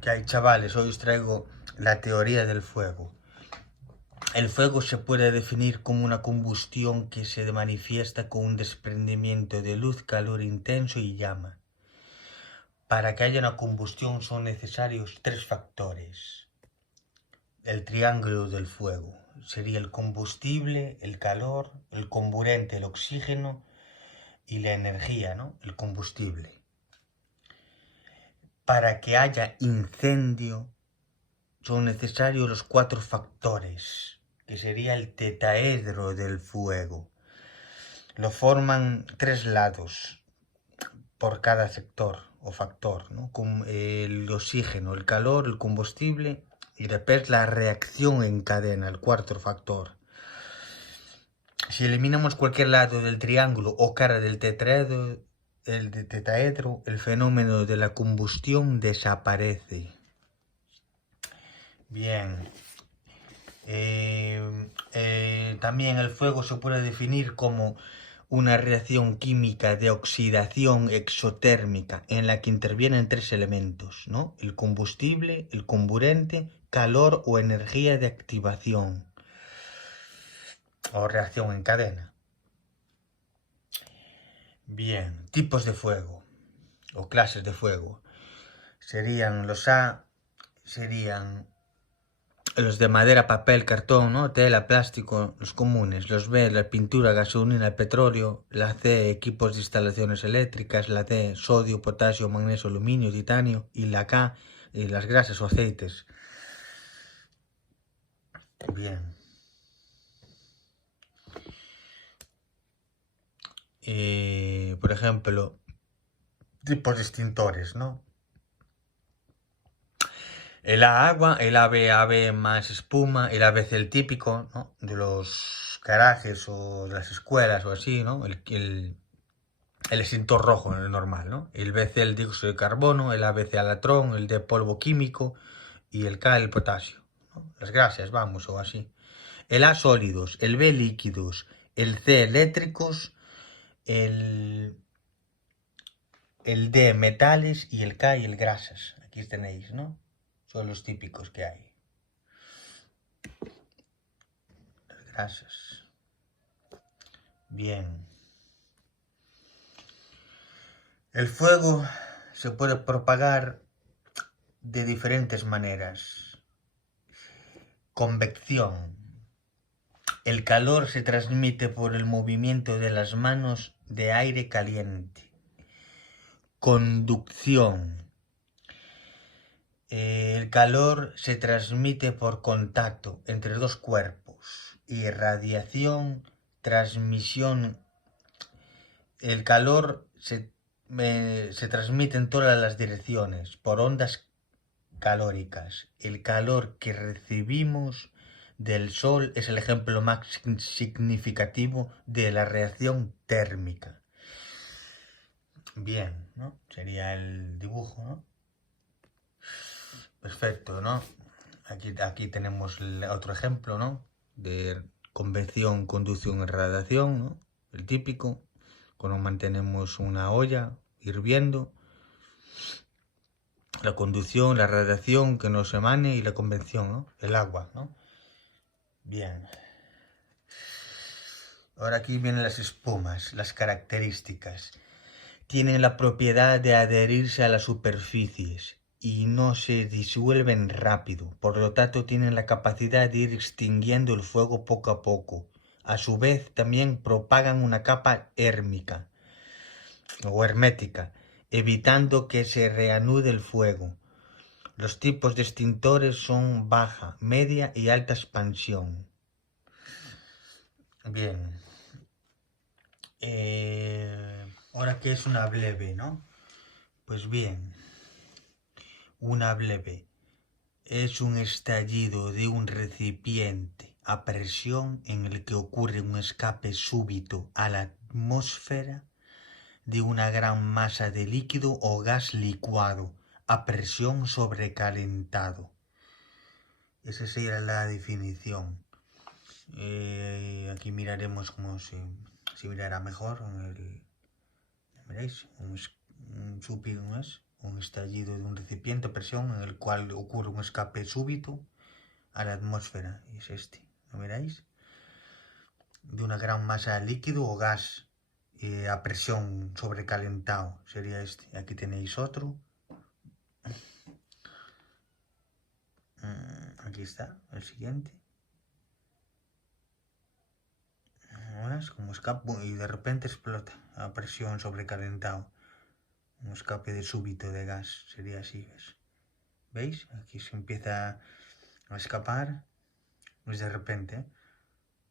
¿Qué hay, chavales? Hoy os traigo la teoría del fuego. El fuego se puede definir como una combustión que se manifiesta con un desprendimiento de luz, calor intenso y llama. Para que haya una combustión son necesarios tres factores. El triángulo del fuego sería el combustible, el calor, el comburente, el oxígeno y la energía, ¿no? El combustible. Para que haya incendio son necesarios los cuatro factores, que sería el tetraedro del fuego. Lo forman tres lados por cada sector o factor, ¿no? Con el oxígeno, el calor, el combustible y después la reacción en cadena, el cuarto factor. Si eliminamos cualquier lado del triángulo o cara del tetraedro, el fenómeno de la combustión desaparece. Bien. También el fuego se puede definir como una reacción química de oxidación exotérmica en la que intervienen tres elementos, ¿no? El combustible, el comburente, calor o energía de activación o reacción en cadena. Bien, tipos de fuego o clases de fuego. Serían los de madera, papel, cartón, ¿no? Tela, plástico, los comunes. Los B, la pintura, gasolina, el petróleo. La C, equipos de instalaciones eléctricas. La D, sodio, potasio, magnesio, aluminio, titanio. Y la K, las grasas o aceites. Bien. Por ejemplo, tipos de extintores, ¿no? El A, agua, el AB más espuma, el ABC el típico, ¿no? De los garajes o de las escuelas o así, ¿no? El extintor rojo, el normal, ¿no? El BC el dióxido de carbono, el ABC alatrón, el D polvo químico y el K el potasio, ¿no? Las grasas, vamos, o así. El A sólidos, el B líquidos, el C eléctricos, el D metales y el K y el grasas. Aquí tenéis, ¿no? Son los típicos que hay. Las grasas. Bien. El fuego se puede propagar de diferentes maneras. Convección. El calor se transmite por el movimiento de las manos de aire caliente. Conducción. El calor se transmite por contacto entre dos cuerpos. Irradiación, transmisión. El calor se transmite en todas las direcciones por ondas calóricas. El calor que recibimos del sol es el ejemplo más significativo de la reacción térmica. Bien, ¿no? Sería el dibujo, ¿no? Perfecto, ¿no? Aquí tenemos otro ejemplo, ¿no? De convección, conducción y radiación, ¿no? El típico, cuando mantenemos una olla hirviendo. La conducción, la radiación que nos emane y la convección, ¿no? El agua, ¿no? Bien. Ahora aquí vienen las espumas, las características. Tienen la propiedad de adherirse a las superficies y no se disuelven rápido. Por lo tanto, tienen la capacidad de ir extinguiendo el fuego poco a poco. A su vez, también propagan una capa hérmica o hermética, evitando que se reanude el fuego. Los tipos de extintores son baja, media y alta expansión. Bien. Ahora, ¿qué es una bleve, no? Pues bien, una bleve es un estallido de un recipiente a presión en el que ocurre un escape súbito a la atmósfera de una gran masa de líquido o gas licuado a presión sobrecalentado. Esa sería la definición. Aquí miraremos cómo se mirará mejor. ¿Veréis? Un súpido, ¿no es? un estallido de un recipiente a presión en el cual ocurre un escape súbito a la atmósfera. Y es este, ¿lo miráis? De una gran masa de líquido o gas a presión sobrecalentado, sería este. Aquí tenéis otro. Aquí está, el siguiente. Es como escape y de repente explota a presión sobrecalentado. Un escape de súbito de gas, sería así, ¿ves? ¿Veis? Aquí se empieza a escapar, pues de repente.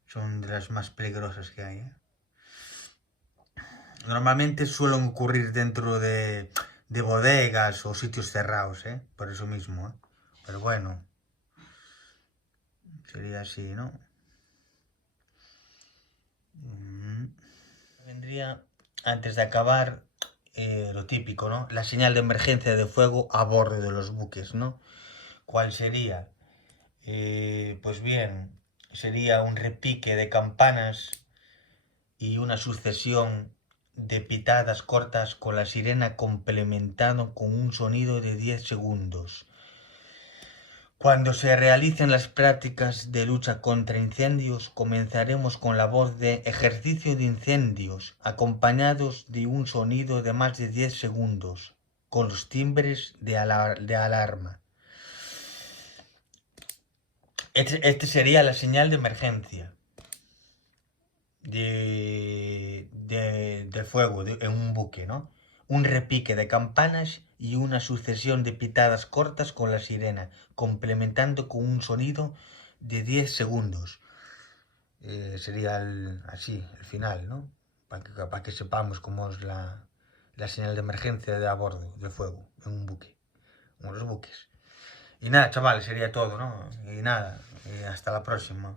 Son de las más peligrosas que hay. Normalmente suelen ocurrir dentro de bodegas o sitios cerrados, por eso mismo. Pero bueno, sería así, ¿no? Vendría, antes de acabar, lo típico, ¿no? La señal de emergencia de fuego a bordo de los buques, ¿no? ¿Cuál sería? Pues bien, sería un repique de campanas y una sucesión de pitadas cortas con la sirena complementado con un sonido de 10 segundos. Cuando se realicen las prácticas de lucha contra incendios, comenzaremos con la voz de ejercicio de incendios, acompañados de un sonido de más de 10 segundos, con los timbres de alarma. Este sería la señal de emergencia de fuego en un buque, ¿no? Un repique de campanas y una sucesión de pitadas cortas con la sirena, complementando con un sonido de 10 segundos. Sería así, el final, ¿no? Para que sepamos cómo es la señal de emergencia de a bordo de fuego en un buque, en los buques. Y nada, chavales, sería todo, ¿no? Y nada, hasta la próxima.